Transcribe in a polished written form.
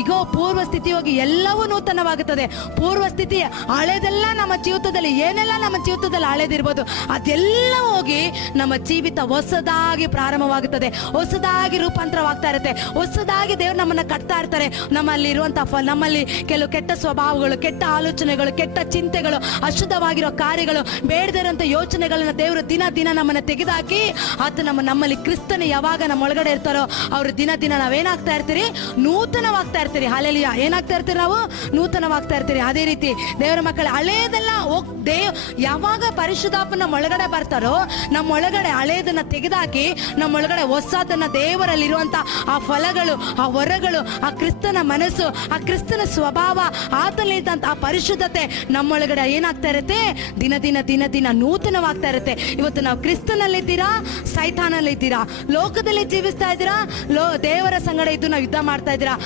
ಈಗೋ ಪೂರ್ವ ಸ್ಥಿತಿ ಹೋಗಿ ಎಲ್ಲವೂ ನೂತನವಾಗುತ್ತದೆ. ಪೂರ್ವ ಸ್ಥಿತಿ ಹಳೆದೆಲ್ಲ ನಮ್ಮ ಜೀವಿತದಲ್ಲಿ ಏನೆಲ್ಲ ನಮ್ಮ ಜೀವಿತದಲ್ಲಿ ಹಳೆದಿರ್ಬೋದು ಅದೆಲ್ಲ ಹೋಗಿ ನಮ್ಮ ಜೀವಿತ ಹೊಸದಾಗಿ ಪ್ರಾರಂಭವಾಗುತ್ತದೆ, ಹೊಸದಾಗಿ ರೂಪಾಂತರವಾಗ್ತಾ ಇರುತ್ತೆ, ಹೊಸದಾಗಿ ದೇವ್ರು ನಮ್ಮನ್ನ ಕಟ್ತಾ ಇರ್ತಾರೆ. ನಮ್ಮಲ್ಲಿ ಇರುವಂತಹ ನಮ್ಮಲ್ಲಿ ಕೆಲವು ಕೆಟ್ಟ ಸ್ವಭಾವಗಳು, ಕೆಟ್ಟ ಆಲೋಚನೆಗಳು, ಕೆಟ್ಟ ಚಿಂತೆಗಳು, ಅಶುದ್ಧವಾಗಿರೋ ಕಾರ್ಯಗಳು, ಬೇಡದಿರುವಂತ ಯೋಚನೆಗಳನ್ನ ದೇವರು ದಿನ ದಿನ ನಮ್ಮನ್ನ ತೆಗೆದುಹಾಕಿ ಆತ ನಮ್ಮಲ್ಲಿ ಕ್ರಿಸ್ತನ ಯಾವಾಗ ನಮ್ಮ ಒಳಗಡೆ ಇರ್ತಾರೋ ಅವರು ದಿನ ದಿನ ನಾವೇನಾಗ್ತಾ ಇರ್ತೀರಿ, ನೂತನವಾಗ್ತಾ ಇರ್ತೀರಿ. ಹಾಲೆಲೂಯ. ಏನಾಗ್ತಾ ಇರ್ತೀರಿ ನಾವು? ನೂತನವಾಗ್ತಾ ಇರ್ತೀರಿ. ಅದೇ ರೀತಿ ದೇವರ ಮಕ್ಕಳು ಹಳೇದೆಲ್ಲ ಯಾವಾಗ ಪರಿಶುದ್ಧಾತ್ಮ ನಮ್ಮ ಒಳಗಡೆ ಬರ್ತಾರೋ ನಮ್ಮ ಒಳಗಡೆ ಹಳೇದನ್ನ ತೆಗೆದುಹಾಕಿ ನಮ್ಮ ಒಳಗಡೆ ಹೊಸದನ್ನ ದೇವರಲ್ಲಿರುವಂತ ಆ ಫಲಗಳು, ಆ ವರಗಳು, ಆ ಕ್ರಿಸ್ತನ ಮನಸ್ಸು, ಆ ಕ್ರಿಸ್ತನ ಸ್ವಭಾವ, ಆತನಲ್ಲಿದ್ದಂತ ಆ ಪರಿಶುದ್ಧತೆ ನಮ್ಮೊಳಗಡೆ ಏನಾಗ್ತಾ ಇರುತ್ತೆ, ದಿನ ದಿನ ದಿನ ದಿನ ನೂತನವಾಗ್ತಾ ಇರುತ್ತೆ. ಇವತ್ತು ನಾವು ಕ್ರಿಸ್ತನಲ್ಲಿದ್ದೀರಾ, ಸೈತಾನಲ್ಲಿದ್ದೀರಾ, ಲೋಕದಲ್ಲಿ ಜೀವಿಸ್ತಾ ಇದ್ದೀರಾ, ದೇವರ ಸಂಗಡ ಇದ್ದು ನಾವು ಯುದ್ಧ ಮಾಡ್ತಾ ಇದ್ದೀರಾ?